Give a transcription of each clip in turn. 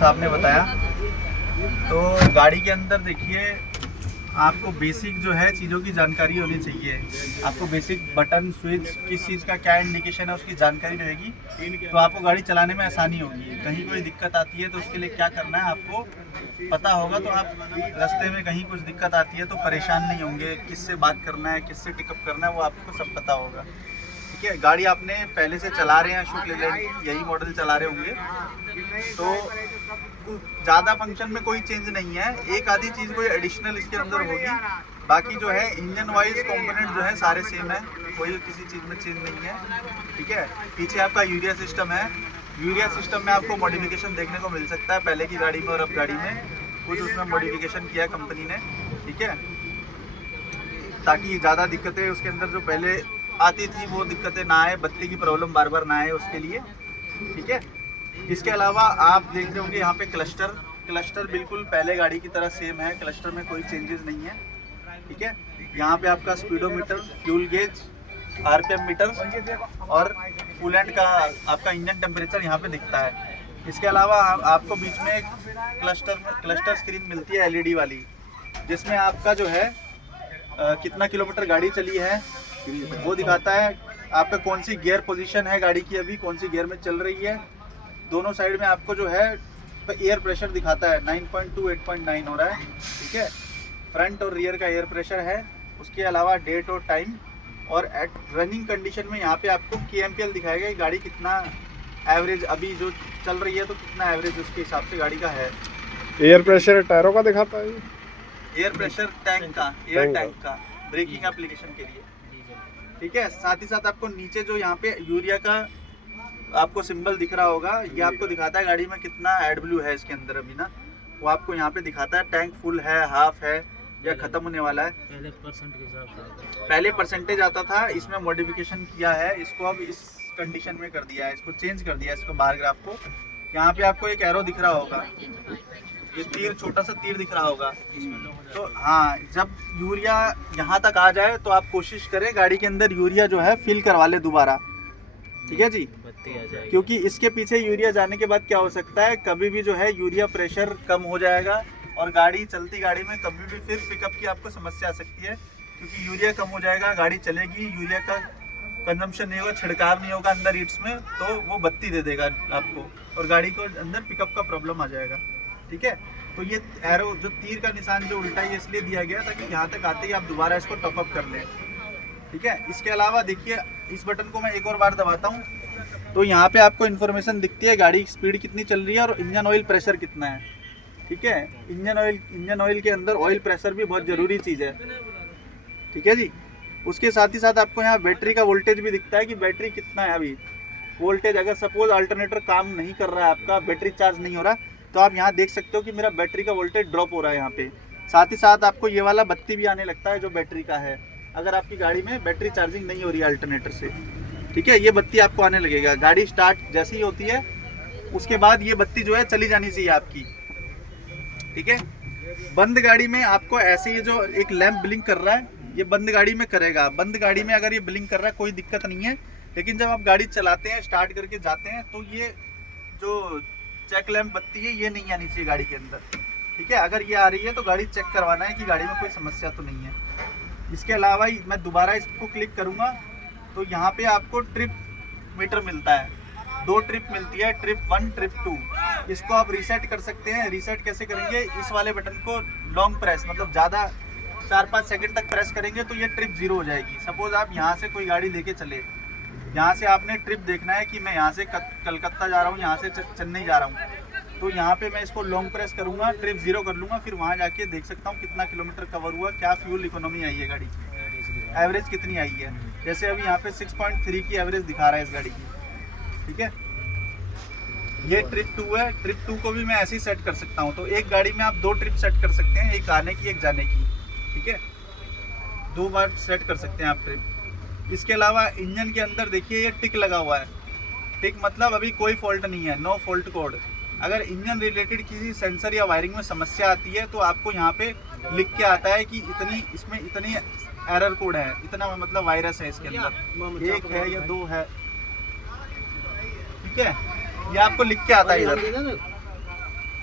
अच्छा आपने बताया। तो गाड़ी के अंदर देखिए आपको बेसिक जो है चीज़ों की जानकारी होनी चाहिए। आपको बेसिक बटन स्विच किस चीज़ का क्या इंडिकेशन है उसकी जानकारी रहेगी तो आपको गाड़ी चलाने में आसानी होगी। कहीं कोई दिक्कत आती है तो उसके लिए क्या करना है आपको पता होगा, तो आप रास्ते में कहीं कुछ दिक्कत आती है तो परेशान नहीं होंगे। किससे बात करना है, किससे टिकअप करना है, वो आपको सब पता होगा। ठीक है, गाड़ी आपने पहले से चला रहे हैं, अशोक लेलैंड यही मॉडल चला रहे होंगे, तो ज़्यादा फंक्शन में कोई चेंज नहीं है। एक आधी चीज़ कोई एडिशनल इसके अंदर होगी, बाकी जो है इंजन वाइज कंपोनेंट जो है सारे सेम है, कोई किसी चीज़ में चेंज नहीं है। ठीक है, पीछे आपका यूरिया सिस्टम है। यूरिया सिस्टम में आपको मॉडिफिकेशन देखने को मिल सकता है, पहले की गाड़ी में और अब गाड़ी में कुछ उसमें मॉडिफिकेशन किया कंपनी ने। ठीक है, ताकि ज़्यादा दिक्कतें उसके अंदर जो पहले आती थी वो दिक्कतें ना आए, बत्ती की प्रॉब्लम बार बार ना आए उसके लिए। ठीक है, इसके अलावा आप देख रहे होंगे यहाँ पे क्लस्टर बिल्कुल पहले गाड़ी की तरह सेम है, क्लस्टर में कोई चेंजेस नहीं है। ठीक है, यहाँ पे आपका speedometer, fuel gauge, RPM meter और कूलेंट का आपका इंजन टेम्परेचर यहाँ पे दिखता है। इसके अलावा आपको बीच में एक क्लस्टर स्क्रीन मिलती है एलईडी वाली, जिसमें आपका जो है कितना किलोमीटर गाड़ी चली है वो दिखाता है। आपका कौन सी गियर पोजीशन है गाड़ी की, अभी कौन सी गियर में चल रही है। दोनों साइड में आपको जो है एयर प्रेशर दिखाता है, 9.2 8.9 हो रहा है। ठीक है, फ्रंट और रियर का एयर प्रेशर है। उसके अलावा डेट और टाइम, और एट रनिंग कंडीशन में यहाँ पे आपको KMPL दिखाएगा कि गाड़ी कितना एवरेज अभी जो चल रही है, तो कितना एवरेज उसके हिसाब से गाड़ी का है। एयर प्रेशर टायरों का दिखाता है, एयर प्रेशर टैंक का, एयर टैंक का ब्रेकिंग एप्लीकेशन के लिए। ठीक है, साथ ही साथ आपको नीचे जो यहाँ पे यूरिया का आपको सिंबल दिख रहा होगा, ये आपको दिखाता है गाड़ी में कितना एडब्ल्यू है इसके अंदर अभी ना, वो आपको यहाँ पे दिखाता है। टैंक फुल है, हाफ है या खत्म होने वाला है। पहले परसेंट के हिसाब से, पहले परसेंटेज आता था, इसमें मॉडिफिकेशन किया है, इसको अब इस कंडीशन में कर दिया है, इसको चेंज कर दिया है, इसको बार ग्राफ को। यहाँ पे आपको एक एरो दिख रहा होगा, ये तीर, छोटा सा तीर दिख रहा होगा। तो हाँ, जब यूरिया यहाँ तक आ जाए तो आप कोशिश करें गाड़ी के अंदर यूरिया जो है फिल करवा ले दोबारा। ठीक है जी, बत्ती आ जाएगी। क्योंकि इसके पीछे यूरिया जाने के बाद क्या हो सकता है, कभी भी जो है यूरिया प्रेशर कम हो जाएगा और गाड़ी चलती गाड़ी में कभी भी फिर पिकअप की आपको समस्या आ सकती है। क्योंकि यूरिया कम हो जाएगा, गाड़ी चलेगी, यूरिया का कंजम्पशन नहीं होगा, छिड़काव नहीं होगा अंदर ईट्स में, तो वो बत्ती दे देगा आपको और गाड़ी को अंदर पिकअप का प्रॉब्लम आ जाएगा। ठीक है, तो ये एरो जो तीर का निशान जो उल्टा है इसलिए दिया गया ताकि यहाँ तक आते ही आप दोबारा इसको टॉपअप कर लें। ठीक है, इसके अलावा देखिए इस बटन को मैं एक और बार दबाता हूँ तो यहाँ पे आपको इन्फॉर्मेशन दिखती है, गाड़ी की स्पीड कितनी चल रही है और इंजन ऑयल प्रेशर कितना है। ठीक है, इंजन ऑयल के अंदर ऑयल प्रेशर भी बहुत ज़रूरी चीज़ है। ठीक है जी, उसके साथ ही साथ आपको यहाँ बैटरी का वोल्टेज भी दिखता है कि बैटरी कितना है अभी वोल्टेज। अगर सपोज अल्टरनेटर काम नहीं कर रहा है, आपका बैटरी चार्ज नहीं हो रहा, तो आप यहाँ देख सकते हो कि मेरा बैटरी का वोल्टेज ड्रॉप हो रहा है यहाँ पे। साथ ही साथ आपको ये वाला बत्ती भी आने लगता है जो बैटरी का है, अगर आपकी गाड़ी में बैटरी चार्जिंग नहीं हो रही है अल्टरनेटर से। ठीक है, ये बत्ती आपको आने लगेगा गाड़ी स्टार्ट जैसे ही होती है, उसके बाद ये बत्ती जो है चली जानी चाहिए आपकी। ठीक है, बंद गाड़ी में आपको ऐसे ही जो एक लैंप ब्लिंक कर रहा है, ये बंद गाड़ी में करेगा। बंद गाड़ी में अगर ये ब्लिंक कर रहा है कोई दिक्कत नहीं है, लेकिन जब आप गाड़ी चलाते हैं, स्टार्ट करके जाते हैं, तो ये जो चेक लैंप बत्ती है ये नहीं आनी चाहिए गाड़ी के अंदर। ठीक है, अगर ये आ रही है तो गाड़ी चेक करवाना है कि गाड़ी में कोई समस्या तो नहीं है। इसके अलावा मैं दोबारा इसको क्लिक करूँगा तो यहाँ पे आपको ट्रिप मीटर मिलता है, 2 ट्रिप मिलती है, ट्रिप 1 ट्रिप 2। इसको आप रीसेट कर सकते हैं। रीसेट कैसे करेंगे, इस वाले बटन को लॉन्ग प्रेस, मतलब ज़्यादा 4-5 सेकंड तक प्रेस करेंगे तो ये ट्रिप 0 हो जाएगी। सपोज आप यहाँ से कोई गाड़ी लेके चले, यहाँ से आपने ट्रिप देखना है कि मैं यहाँ से कलकत्ता जा रहा हूँ, यहाँ से चेन्नई जा रहा हूँ, तो यहाँ पे मैं इसको लॉन्ग प्रेस करूँगा, ट्रिप 0 कर लूँगा, फिर वहाँ जाके देख सकता हूँ कितना किलोमीटर कवर हुआ, क्या फ्यूल इकोनॉमी आई है गाड़ी की, एवरेज कितनी आई है। जैसे अभी यहाँ पे 6.3 की एवरेज दिखा रहा है इस गाड़ी की। ठीक है, ये ट्रिप 2 है। ट्रिप 2 को भी मैं ऐसे ही सेट कर सकता हूँ। तो एक गाड़ी में आप 2 ट्रिप सेट कर सकते हैं, एक आने की एक जाने की। ठीक है, 2 बार सेट कर सकते हैं आप ट्रिप। इसके अलावा इंजन के अंदर देखिए ये टिक लगा हुआ है, टिक मतलब अभी कोई फॉल्ट नहीं है, नो फॉल्ट कोड। अगर इंजन रिलेटेड किसी सेंसर या वायरिंग में समस्या आती है तो आपको यहाँ पे लिख के आता है कि इसमें इतनी एरर कोड है, इतना मतलब वायरस है इसके अंदर, 1 है या 2 है। ठीक है, ये आपको लिख के आता है इधर।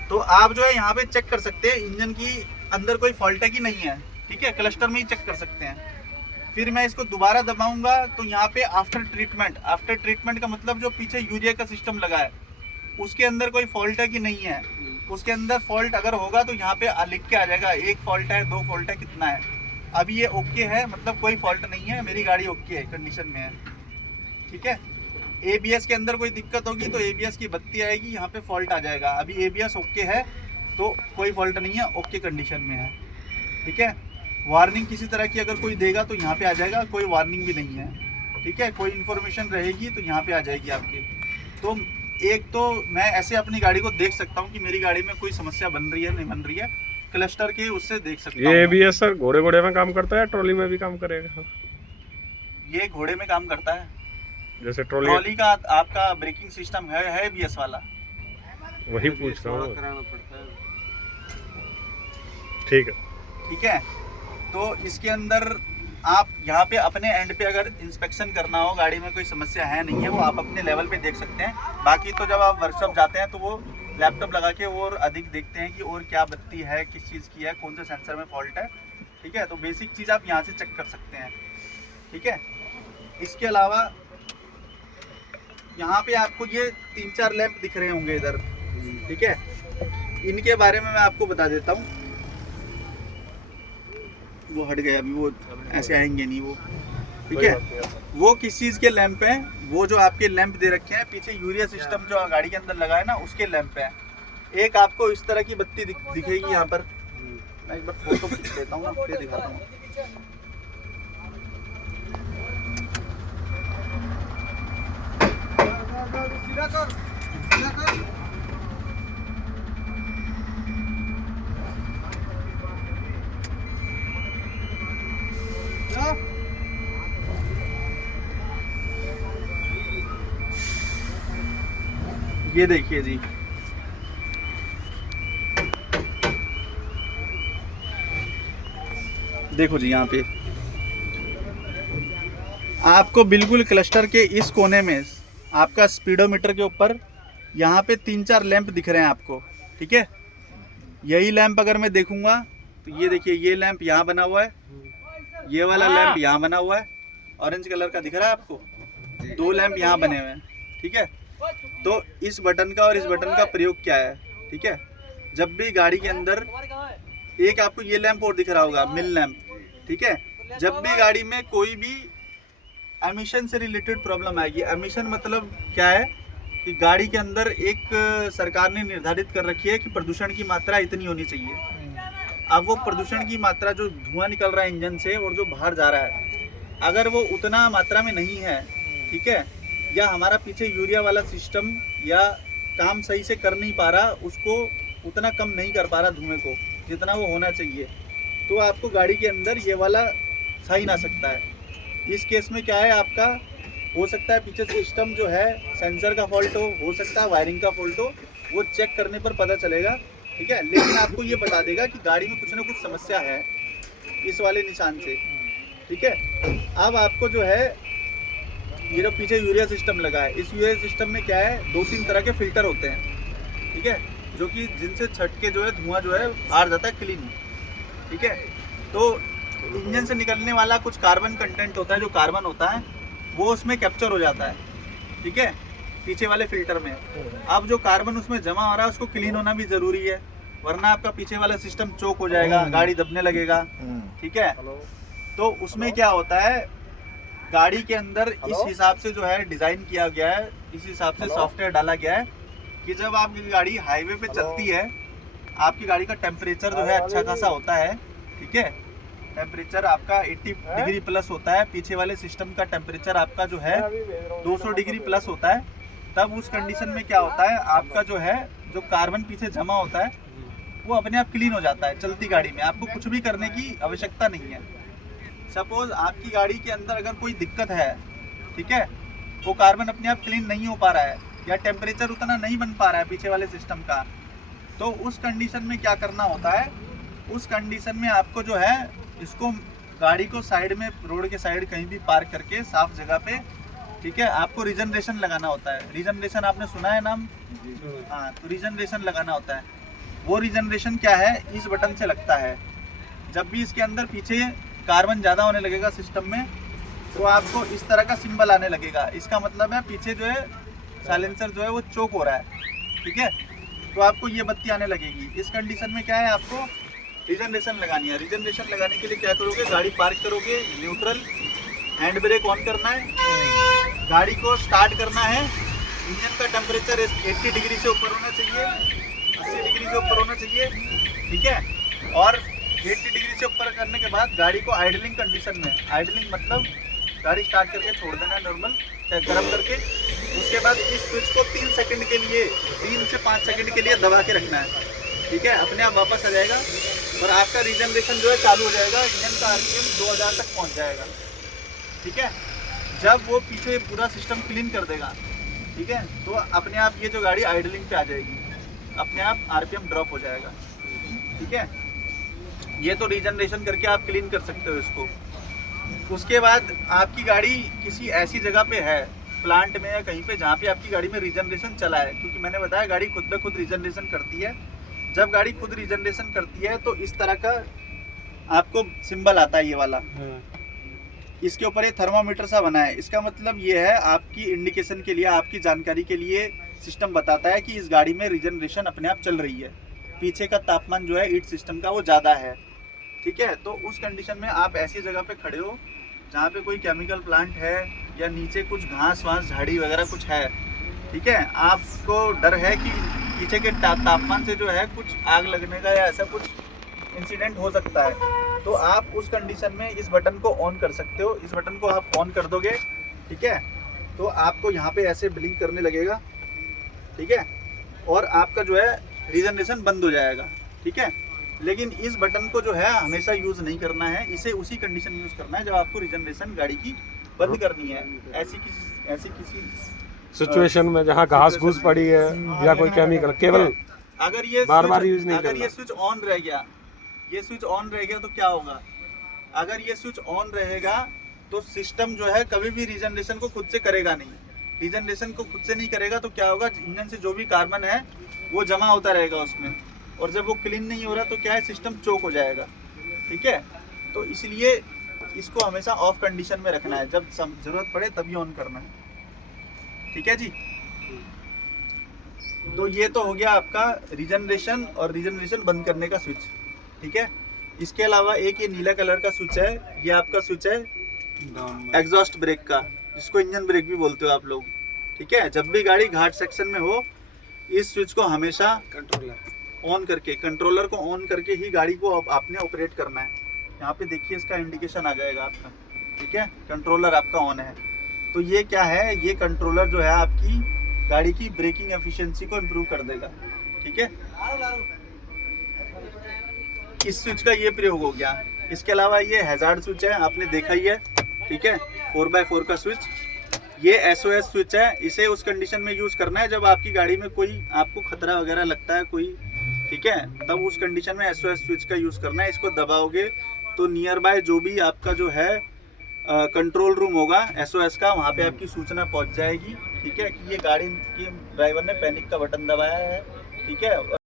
तो आप जो है यहाँ पे चेक कर सकते हैं इंजन की अंदर कोई फॉल्ट है कि नहीं है, ठीक है, क्लस्टर में ही चेक कर सकते हैं। फिर मैं इसको दोबारा दबाऊंगा तो यहाँ पे आफ्टर ट्रीटमेंट का मतलब जो पीछे यूरिया का सिस्टम लगा है उसके अंदर कोई फॉल्ट है कि नहीं है। उसके अंदर फॉल्ट अगर होगा तो यहाँ पे लिख के आ जाएगा, 1 फॉल्ट है, 2 फॉल्ट है, कितना है। अभी ये ओके है, मतलब कोई फॉल्ट नहीं है, मेरी गाड़ी ओके है, कंडीशन में है, ठीक है। ABS के अंदर कोई दिक्कत होगी तो ABS की बत्ती आएगी, यहाँ पे फॉल्ट आ जाएगा। अभी ABS ओके है तो कोई फॉल्ट नहीं है, ओके कंडीशन में है, ठीक है। वार्निंग किसी तरह की अगर कोई देगा तो यहाँ पे आ जाएगा, कोई वार्निंग भी नहीं है, ठीक है। कोई इन्फॉर्मेशन रहेगी तो यहाँ पे आ जाएगी आपके। तो एक तो मैं ऐसे अपनी गाड़ी को देख सकता हूँ कि मेरी गाड़ी में कोई समस्या बन रही है नहीं बन रही है, क्लस्टर के उससे देख सकता हूँ। ये ABS सर घोड़े में काम करता है, ट्रॉली में भी काम करेगा? ये घोड़े में काम करता है। जैसे ट्रॉली का आपका ब्रेकिंग सिस्टम है ABS वाला, वही पूछ रहा हूँ। ठीक है, ठीक है। तो इसके अंदर आप यहाँ पे अपने एंड पे अगर इंस्पेक्शन करना हो, गाड़ी में कोई समस्या है नहीं है, वो आप अपने लेवल पे देख सकते हैं। बाकी तो जब आप वर्कशॉप जाते हैं तो वो लैपटॉप लगा के और अधिक देखते हैं कि और क्या बत्ती है, किस चीज़ की है, कौन से सेंसर में फॉल्ट है, ठीक है। तो बेसिक चीज़ आप यहाँ से चेक कर सकते हैं, ठीक है। इसके अलावा यहाँ पे आपको ये 3-4 लैंप दिख रहे होंगे इधर, ठीक है। इनके बारे में मैं आपको बता देता हूँ। वो हट गया अभी, वो ऐसे आएंगे नहीं वो, ठीक है। वो किस चीज़ के लैंप हैं? वो जो आपके लैंप दे रखे हैं पीछे यूरिया सिस्टम जो गाड़ी के अंदर लगा है ना, उसके लैंप है। एक आपको इस तरह की बत्ती दिखेगी यहाँ पर, मैं एक बार फोटो खींच लेता हूँ ना, फिर दिखाता हूँ। ये देखिए जी, देखो जी, यहाँ पे आपको बिल्कुल क्लस्टर के इस कोने में आपका स्पीडोमीटर के ऊपर यहाँ पे 3-4 लैंप दिख रहे हैं आपको, ठीक है। यही लैंप अगर मैं देखूंगा तो ये देखिए, ये लैंप यहाँ बना हुआ है, ये वाला लैंप यहाँ बना हुआ है, ऑरेंज कलर का दिख रहा है आपको, 2 लैंप यहाँ बने हुए हैं, ठीक है। तो इस बटन का और इस बटन का प्रयोग क्या है, ठीक है। जब भी गाड़ी के अंदर एक आपको ये लैंप और दिख रहा होगा, मिल लैंप, ठीक है। जब भी गाड़ी में कोई भी एमिशन से रिलेटेड प्रॉब्लम आएगी, एमिशन मतलब क्या है कि गाड़ी के अंदर एक सरकार ने निर्धारित कर रखी है कि प्रदूषण की मात्रा इतनी होनी चाहिए। अब वो प्रदूषण की मात्रा जो धुआं निकल रहा है इंजन से और जो बाहर जा रहा है, अगर वो उतना मात्रा में नहीं है, ठीक है, या हमारा पीछे यूरिया वाला सिस्टम या काम सही से कर नहीं पा रहा, उसको उतना कम नहीं कर पा रहा धुएं को जितना वो होना चाहिए, तो आपको गाड़ी के अंदर ये वाला साइन आ सकता है। इस केस में क्या है, आपका हो सकता है पीछे सिस्टम जो है सेंसर का फॉल्ट हो सकता है वायरिंग का फॉल्ट हो, वो चेक करने पर पता चलेगा, ठीक है। लेकिन आपको ये बता देगा कि गाड़ी में कुछ ना कुछ समस्या है इस वाले निशान से, ठीक है। अब आपको जो है ये जो पीछे यूरिया सिस्टम लगा है, इस यूरिया सिस्टम में क्या है, 2-3 तरह के फिल्टर होते हैं, ठीक है, जो कि जिनसे छट के जो है धुआं जो है बाहर जाता है क्लीन, ठीक है। तो इंजन से निकलने वाला कुछ कार्बन कंटेंट होता है, जो कार्बन होता है वो उसमें कैप्चर हो जाता है, ठीक है, पीछे वाले फिल्टर में। अब जो कार्बन उसमें जमा हो रहा है उसको क्लीन होना भी ज़रूरी है, वरना आपका पीछे वाला सिस्टम चोक हो जाएगा, गाड़ी दबने लगेगा, ठीक है। तो उसमें क्या होता है, गाड़ी के अंदर इस हिसाब से जो है डिज़ाइन किया गया है, इस हिसाब से सॉफ्टवेयर डाला गया है कि जब आपकी गाड़ी हाईवे पे चलती है, आपकी गाड़ी का टेम्परेचर जो है अच्छा खासा होता है, ठीक है। टेम्परेचर आपका 80 डिग्री प्लस होता है, पीछे वाले सिस्टम का टेम्परेचर आपका जो है 200 डिग्री प्लस होता है। तब उस कंडीशन में क्या होता है, आपका जो है जो कार्बन पीछे जमा होता है वो अपने आप क्लीन हो जाता है चलती गाड़ी में, आपको कुछ भी करने की आवश्यकता नहीं है। सपोज आपकी गाड़ी के अंदर अगर कोई दिक्कत है, ठीक है, वो कार्बन अपने आप क्लीन नहीं हो पा रहा है या टेम्परेचर उतना नहीं बन पा रहा है पीछे वाले सिस्टम का, तो उस कंडीशन में क्या करना होता है, उस कंडीशन में आपको जो है इसको गाड़ी को साइड में, रोड के साइड कहीं भी पार्क करके साफ जगह पे, ठीक है, आपको रीजनरेशन लगाना होता है। रीजनरेशन आपने सुना है नाम? हाँ, तो रीजनरेशन लगाना होता है। वो रीजनरेशन क्या है, इस बटन से लगता है। जब भी इसके अंदर पीछे कार्बन ज़्यादा होने लगेगा सिस्टम में, तो आपको इस तरह का सिंबल आने लगेगा। इसका मतलब है पीछे जो है साइलेंसर जो है वो चोक हो रहा है, ठीक है। तो आपको ये बत्ती आने लगेगी। इस कंडीशन में क्या है, आपको रीजनरेशन लगानी है। रीजनरेशन लगाने के लिए क्या करोगे, गाड़ी पार्क करोगे, न्यूट्रल, हैंड ब्रेक ऑन करना है, गाड़ी को स्टार्ट करना है। इंजन का टेम्परेचर 80 डिग्री से ऊपर होना चाहिए, 80 डिग्री से ऊपर होना चाहिए, ठीक है। और 80 डिग्री से ऊपर करने के बाद गाड़ी को आइडलिंग कंडीशन में, आइडलिंग मतलब गाड़ी स्टार्ट करके छोड़ देना है नॉर्मल गर्म करके। उसके बाद इस स्विच को 3 सेकंड के लिए, 3 से 5 सेकंड के लिए दबा के रखना है, ठीक है। अपने आप वापस आ जाएगा और आपका रीजनरेशन जो है चालू हो जाएगा। इंजन का आरपीएम 2000 तक पहुंच जाएगा, ठीक है। जब वो पीछे पूरा सिस्टम क्लीन कर देगा, ठीक है, तो अपने आप ये जो गाड़ी आइडलिंग पे आ जाएगी, अपने आप आरपीएम ड्रॉप हो जाएगा, ठीक है। ये तो रीजनरेशन करके आप क्लीन कर सकते हो इसको। उसके बाद आपकी गाड़ी किसी ऐसी जगह पे है, प्लांट में या कहीं पे, जहाँ पे आपकी गाड़ी में रीजनरेशन चला है, क्योंकि मैंने बताया गाड़ी खुद ब खुद रीजनरेशन करती है। जब गाड़ी खुद रीजनरेशन करती है तो इस तरह का आपको सिंबल आता है, ये वाला। इसके ऊपर ये थर्मामीटर सा बना है। इसका मतलब ये है आपकी इंडिकेशन के लिए, आपकी जानकारी के लिए सिस्टम बताता है कि इस गाड़ी में रीजनरेशन अपने आप चल रही है। पीछे का तापमान जो है ईट सिस्टम का वो ज़्यादा है, ठीक है। तो उस कंडीशन में आप ऐसी जगह पे खड़े हो जहाँ पे कोई केमिकल प्लांट है या नीचे कुछ घास वास झाड़ी वगैरह कुछ है, ठीक है। आपको डर है कि पीछे के तापमान से जो है कुछ आग लगने का या ऐसा कुछ इंसिडेंट हो सकता है, तो आप उस कंडीशन में इस बटन को ऑन कर सकते हो। इस बटन को आप ऑन कर दोगे, ठीक है, तो आपको यहाँ पे ऐसे ब्लिंक करने लगेगा, ठीक है, और आपका जो है रीजनरेशन बंद हो जाएगा, ठीक है। लेकिन इस बटन को जो है हमेशा यूज़ नहीं करना है, इसे उसी कंडीशन में यूज़ करना है जब आपको रीजनरेशन गाड़ी की बंद करनी है। ऐसी किसी सिचुएशन में जहाँ घास घूस पड़ी है या कोई केमिकल, केवल अगर ये बार यूज नहीं अगर करना। ये स्विच ऑन रह गया, ये स्विच ऑन रह गया तो क्या होगा, अगर ये स्विच ऑन रहेगा तो सिस्टम जो है कभी भी रीजनरेशन को खुद से करेगा नहीं। रीजनरेशन को खुद से नहीं करेगा तो क्या होगा, इंजन से जो भी कार्बन है वो जमा होता रहेगा उसमें, और जब वो क्लीन नहीं हो रहा तो क्या है, सिस्टम चोक हो जाएगा, ठीक है। तो इसलिए इसको हमेशा ऑफ कंडीशन में रखना है, जब जरूरत पड़े तभी ऑन करना है, ठीक है जी। तो ये तो हो गया आपका रीजनरेशन और रीजनरेशन बंद करने का स्विच, ठीक है। इसके अलावा एक ये नीला कलर का स्विच है, ये आपका स्विच है एग्जॉस्ट ब्रेक का, जिसको इंजन ब्रेक भी बोलते हो आप लोग, ठीक है। जब भी गाड़ी घाट सेक्शन में हो, इस स्विच को हमेशा ऑन करके, कंट्रोलर को ऑन करके ही गाड़ी को आपने ऑपरेट करना है। यहाँ पे देखिए इसका इंडिकेशन आ जाएगा आपका, ठीक है, कंट्रोलर आपका ऑन है। तो ये क्या है, ये कंट्रोलर जो है आपकी गाड़ी की ब्रेकिंग एफिशिएंसी को इम्प्रूव कर देगा, ठीक है। इस स्विच का ये प्रयोग हो गया। इसके अलावा ये हैजार्ड स्विच है, आपने देखा ही है, ठीक है, 4x4 का स्विच। ये SOS स्विच है, इसे उस कंडीशन में यूज़ करना है जब आपकी गाड़ी में कोई आपको खतरा वगैरह लगता है कोई, ठीक है, तब उस कंडीशन में SOS स्विच का यूज़ करना है। इसको दबाओगे तो नियर बाय जो भी आपका जो है कंट्रोल रूम होगा SOS का, वहाँ पे आपकी सूचना पहुँच जाएगी, ठीक है, कि ये गाड़ी के ड्राइवर ने पैनिक का बटन दबाया है, ठीक है, और